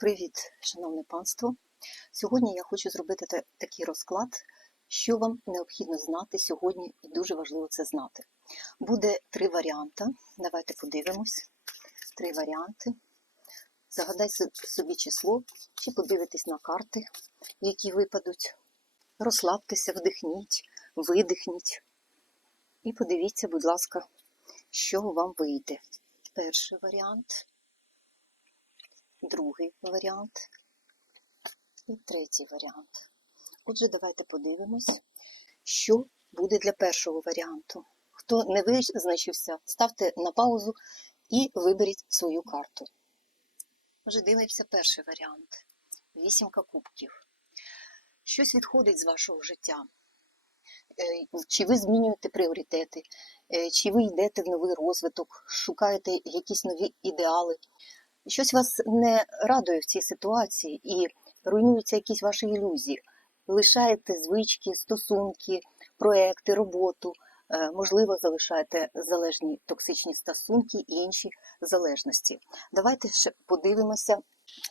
Привіт, шановне панство! Сьогодні я хочу зробити та- такий розклад, що вам необхідно знати сьогодні, і дуже важливо це знати. Буде три варіанти. Давайте подивимось. Три варіанти. Загадай собі число, чи подивитесь на карти, які випадуть. Розслабтеся, вдихніть, видихніть. І подивіться, будь ласка, що вам вийде. Перший варіант другий варіант і третій варіант. Отже, давайте подивимось, що буде для першого варіанту. Хто не визначився, ставте на паузу і виберіть свою карту. Отже, дивимося перший варіант. Вісімка кубків. Щось відходить з вашого життя. Е, Чи ви змінюєте пріоритети, е, чи ви йдете в новий розвиток, шукаєте якісь нові ідеали, щось вас не радує в цій ситуації і руйнуються якісь ваші ілюзії. Лишаєте звички, стосунки, проекти, роботу, е, можливо, залишаєте залежні токсичні стосунки і інші залежності. Давайте ще подивимося,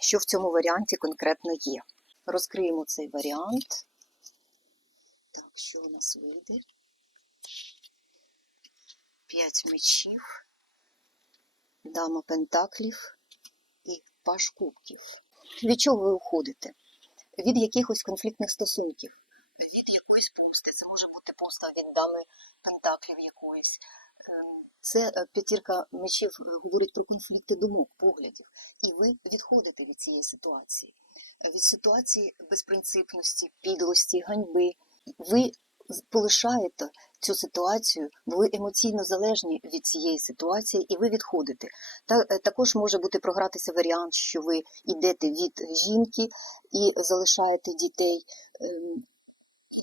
що в цьому варіанті конкретно є. Розкриємо цей варіант. Так, що у нас вийде? П'ять мечів, дама пентаклів і паш кубків. Від чого ви уходите? Від якихось конфліктних стосунків, від якоїсь помсти. Це може бути помста від дами пентаклів якоїсь. Ем, Це е, п'ятірка мечів е, говорить про конфлікти думок, поглядів. І ви відходите від цієї ситуації, від ситуації безпринципності, підлості, ганьби. Ви полишаєте цю ситуацію, ви емоційно залежні від цієї ситуації, і ви відходите. Та е, також може бути програтися варіант, що ви йдете від жінки і залишаєте дітей. Ем,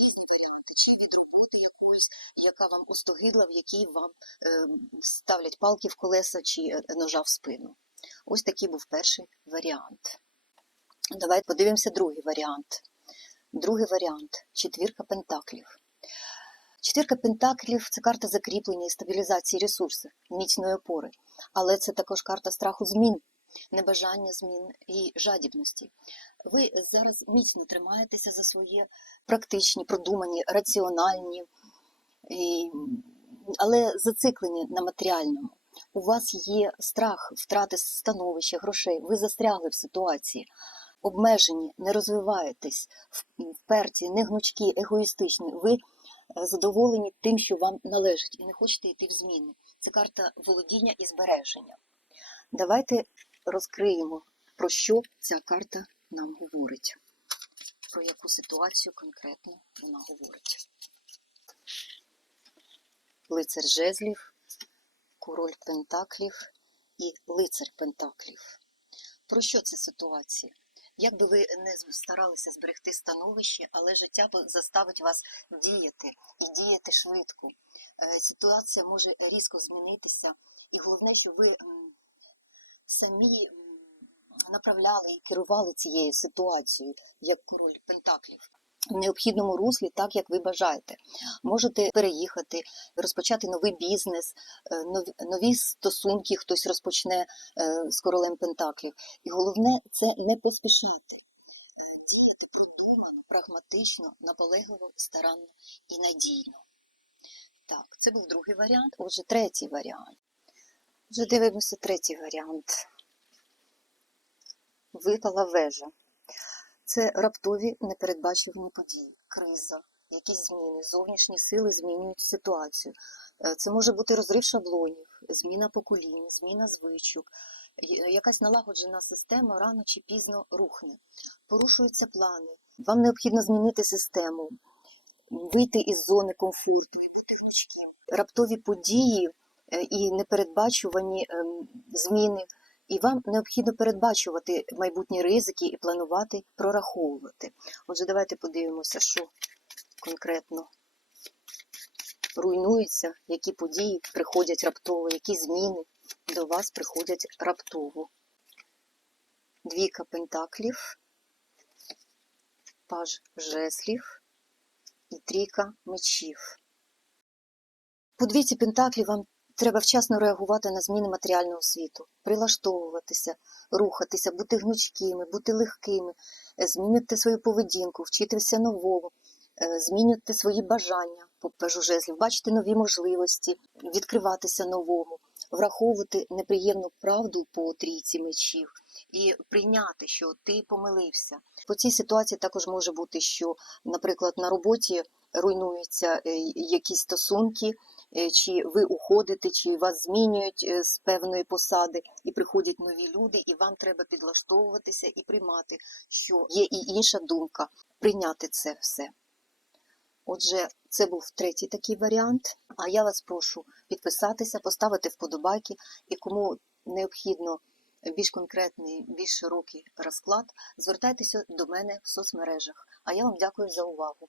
Різні варіанти, чи від роботи якоїсь, яка вам остогидла, в якій вам ем, ставлять палки в колеса чи е, ножа в спину. Ось такий був перший варіант. Давайте подивимося другий варіант. Другий варіант четвірка пентаклів. Четвірка пентаклів це карта закріплення і стабілізації ресурсів, міцної опори. Але це також карта страху змін, небажання змін і жадібності. Ви зараз міцно тримаєтеся за своє практичні, продумані, раціональні, але зациклені на матеріальному. У вас є страх втрати становища, грошей, ви застрягли в ситуації, обмежені, не розвиваєтесь, вперті, негнучкі, егоїстичні. Ви задоволені тим, що вам належить, і не хочете йти в зміни. Це карта володіння і збереження. Давайте розкриємо, про що ця карта нам говорить. Про яку ситуацію конкретно вона говорить. Лицар жезлів, король пентаклів і лицар пентаклів. Про що це ситуація? Як би ви не старалися зберегти становище, але життя заставить вас діяти і діяти швидко. Е, Ситуація може різко змінитися, і головне, що ви самі направляли і керували цією ситуацією, як король Пентаклів. В необхідному руслі, так як ви бажаєте. Можете переїхати, розпочати новий бізнес, е, нові, стосунки хтось розпочне е, з королем Пентаклів. І головне це не поспішати, Е, діяти продумано, прагматично, наполегливо, старанно і надійно. Так, це був другий варіант. Отже, третій варіант. Вже дивимося третій варіант. Випала вежа. Це раптові непередбачувані події, криза, якісь зміни, зовнішні сили змінюють ситуацію. Е, Це може бути розрив шаблонів, зміна поколінь, зміна звичок, якась налагоджена система рано чи пізно рухне. Порушуються плани. Вам необхідно змінити систему, вийти із зони комфорту і бути гнучким. Раптові події е, і непередбачувані ем, зміни. І вам необхідно передбачувати майбутні ризики і планувати, прораховувати. Отже, давайте подивимося, що конкретно руйнується, які події приходять раптово, які зміни до вас приходять раптово. Двійка пентаклів, паж жеслів і трійка мечів. По двійці пентаклів вам треба вчасно реагувати на зміни матеріального світу, прилаштовуватися, рухатися, бути гнучкими, бути легкими, е, змінювати свою поведінку, вчитися новому, е, змінювати свої бажання по жезлів, бачити нові можливості, відкриватися новому, враховувати неприємну правду по трійці мечів і прийняти, що ти помилився. По цій ситуації також може бути, що, наприклад, на роботі руйнуються е, якісь стосунки, е, чи ви уходите, чи вас змінюють е, з певної посади, і приходять нові люди, і вам треба підлаштовуватися і приймати, що є і інша думка, прийняти це все. Отже, це був третій такий варіант. А я вас прошу підписатися, поставити вподобайки, і кому необхідно більш конкретний, більш широкий розклад, звертайтеся до мене в соцмережах. А я вам дякую за увагу.